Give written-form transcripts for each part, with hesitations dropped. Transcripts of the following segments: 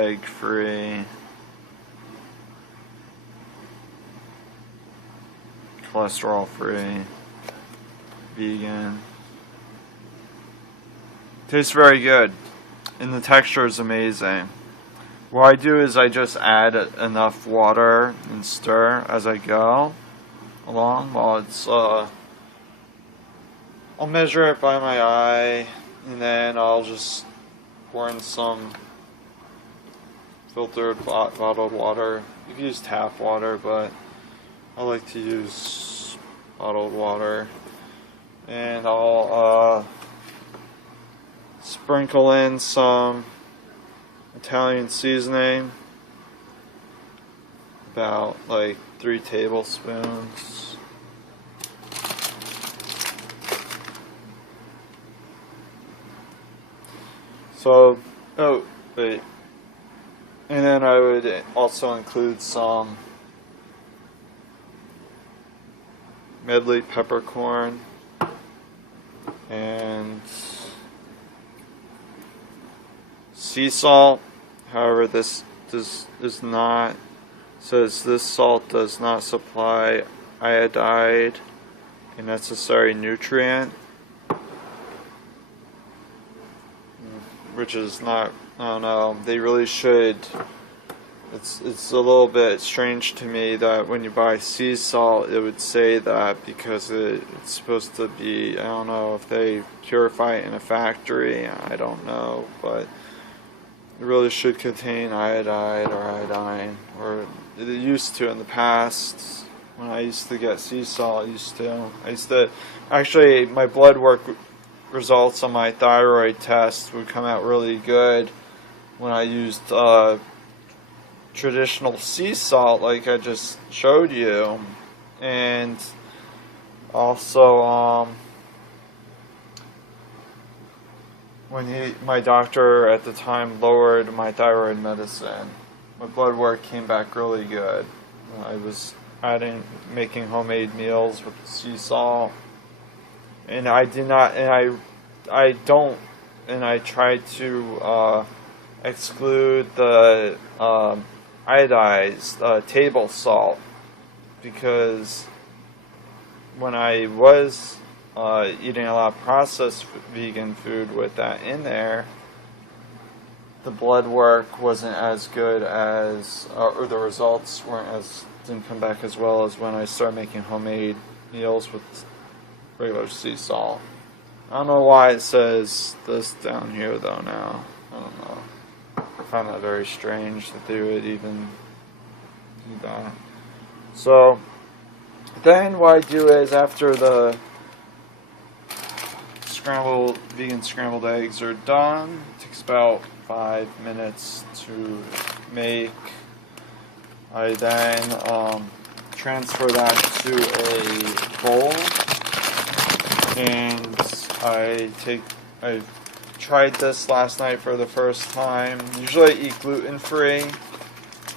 egg free, cholesterol free, vegan. Tastes very good, and the texture is amazing. What I do is I just add enough water and stir as I go along while it's I'll measure it by my eye, and then I'll just pour in some filtered bottled water. You can use tap water, but I like to use bottled water. And I'll sprinkle in some Italian seasoning, about like 3 tablespoons. So, oh, wait. And then I would also include some medley peppercorn and sea salt. However, this is not, says this salt does not supply iodide, a necessary nutrient, which is not, I don't know, they really should. It's a little bit strange to me that when you buy sea salt, it would say that, because it's supposed to be, I don't know if they purify it in a factory, I don't know, but it really should contain iodide or iodine, or it used to in the past. When I used to get sea salt, I used to actually, my blood work results on my thyroid test would come out really good when I used traditional sea salt like I just showed you. And also when my doctor at the time lowered my thyroid medicine, my blood work came back really good. I was making homemade meals with sea salt, and I did not, and I tried to exclude the iodized table salt, because when I was eating a lot of processed vegan food with that in there, the blood work wasn't as good as, or the results didn't come back as well as when I started making homemade meals with regular sea salt. I don't know why it says this down here though now. I don't know. I find that very strange that they would even do that. So then what I do is, after the vegan scrambled eggs are done, it takes about 5 minutes to make, I then transfer that to a bowl, and I tried this last night for the first time. Usually I eat gluten-free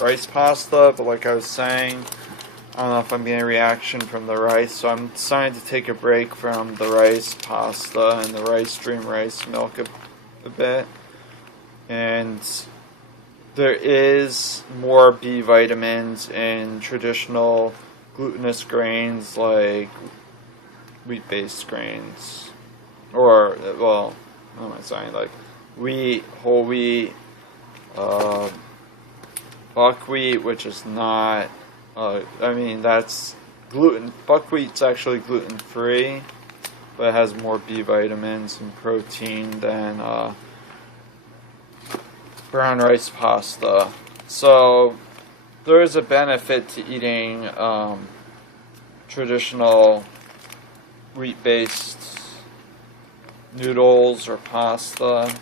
rice pasta, but like I was saying, I don't know if I'm getting a reaction from the rice, so I'm deciding to take a break from the rice pasta and the stream rice milk a bit. And there is more B vitamins in traditional glutinous grains like wheat-based grains. Or, well, what am I saying? Like wheat, whole wheat, buckwheat, which is not, that's gluten. Buckwheat's actually gluten-free, but it has more B vitamins and protein than brown rice pasta. So there is a benefit to eating traditional wheat-based noodles or pasta.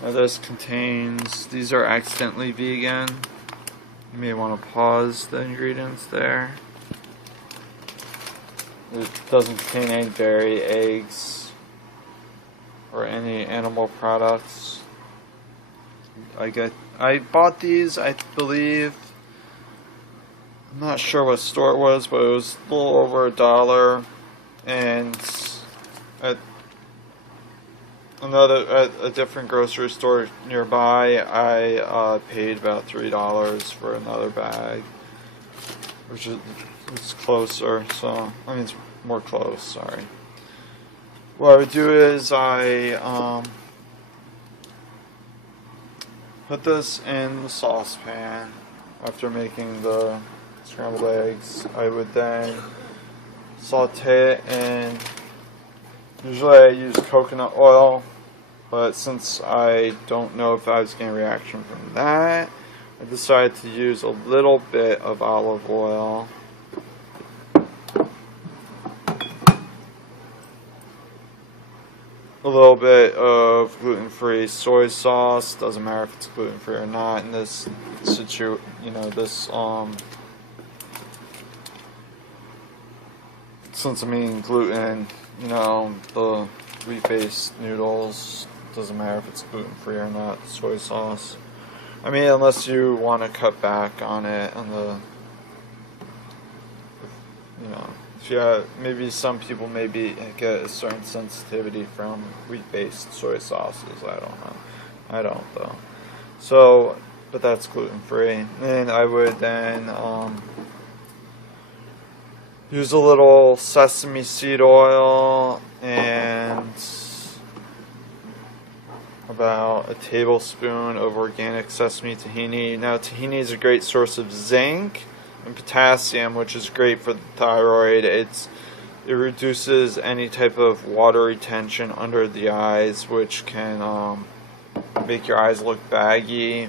Now these are accidentally vegan. You may want to pause the ingredients there. It doesn't contain any dairy, eggs, or any animal products. I bought these, I believe, I'm not sure what store it was, but it was a little over $1, and another at a different grocery store nearby, I paid about $3 for another bag, which is it's closer. So I mean, it's more close. Sorry. What I would do is I put this in the saucepan after making the scrambled eggs. I would then saute it in. Usually I use coconut oil, but since I don't know if I was getting a reaction from that, I decided to use a little bit of olive oil. A little bit of gluten-free soy sauce. Doesn't matter if it's gluten-free or not in this since I'm eating gluten, the wheat-based noodles, doesn't matter if it's gluten-free or not, soy sauce. I mean, unless you want to cut back on it, if you maybe some people maybe get a certain sensitivity from wheat-based soy sauces. I don't know. I don't, though. So, but that's gluten-free. And I would then use a little sesame seed oil and about a tablespoon of organic sesame tahini. Now, tahini is a great source of zinc and potassium, which is great for the thyroid. It reduces any type of water retention under the eyes, which can make your eyes look baggy.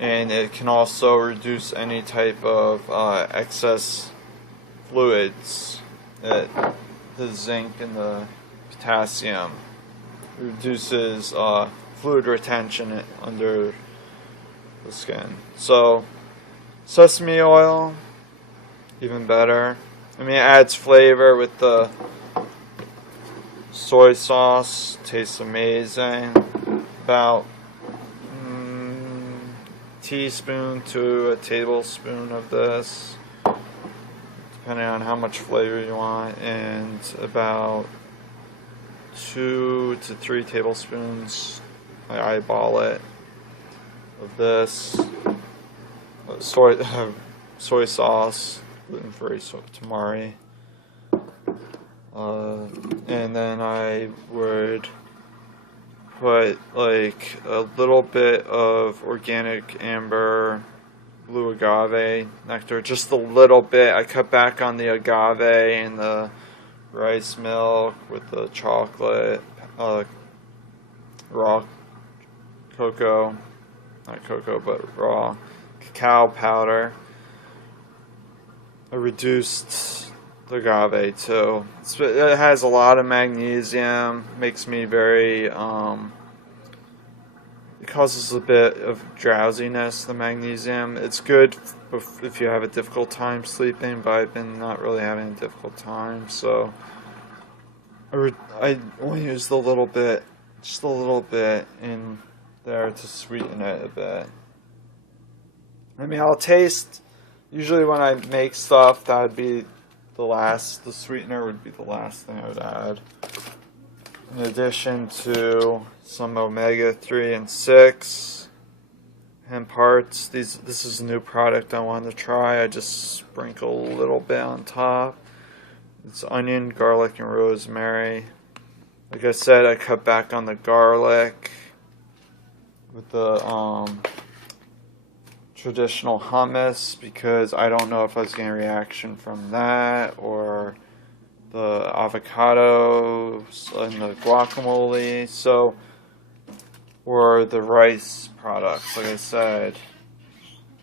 And it can also reduce any type of excess fluids. The zinc and the potassium reduces fluid retention under the skin. So sesame oil, even better. I mean, it adds flavor with the soy sauce. Tastes amazing. About teaspoon to a tablespoon of this, depending on how much flavor you want, and about 2 to 3 tablespoons, I eyeball it, of this soy sauce, gluten-free tamari, and then I would put like a little bit of organic amber blue agave nectar, just a little bit. I cut back on the agave and the rice milk with the chocolate, raw cocoa, not cocoa, but raw cacao powder. I reduced the agave too. It has a lot of magnesium, makes me very, it causes a bit of drowsiness, the magnesium. It's good if you have a difficult time sleeping, but I've been not really having a difficult time, so I only used just a little bit in there to sweeten it a bit. I mean, I'll taste, usually when I make stuff, that would be the sweetener would be the last thing I would add. In addition to some omega-3 and 6 hemp hearts. This is a new product I wanted to try. I just sprinkle a little bit on top. It's onion, garlic, and rosemary. Like I said, I cut back on the garlic with the traditional hummus because I don't know if I was getting a reaction from that or the avocados and the guacamole, or the rice products. Like I said,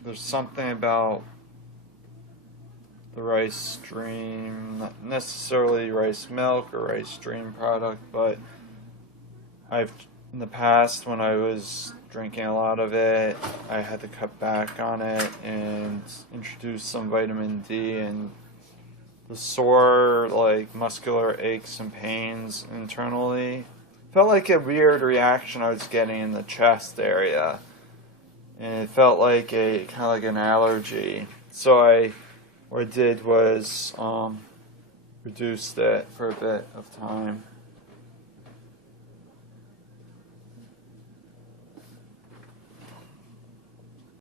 there's something about the rice stream, not necessarily rice milk or rice stream product, but in the past when I was drinking a lot of it, I had to cut back on it and introduce some vitamin D, and the sore, muscular aches and pains internally felt like a weird reaction I was getting in the chest area, and it felt like kind of like an allergy. So what I did was reduced it for a bit of time.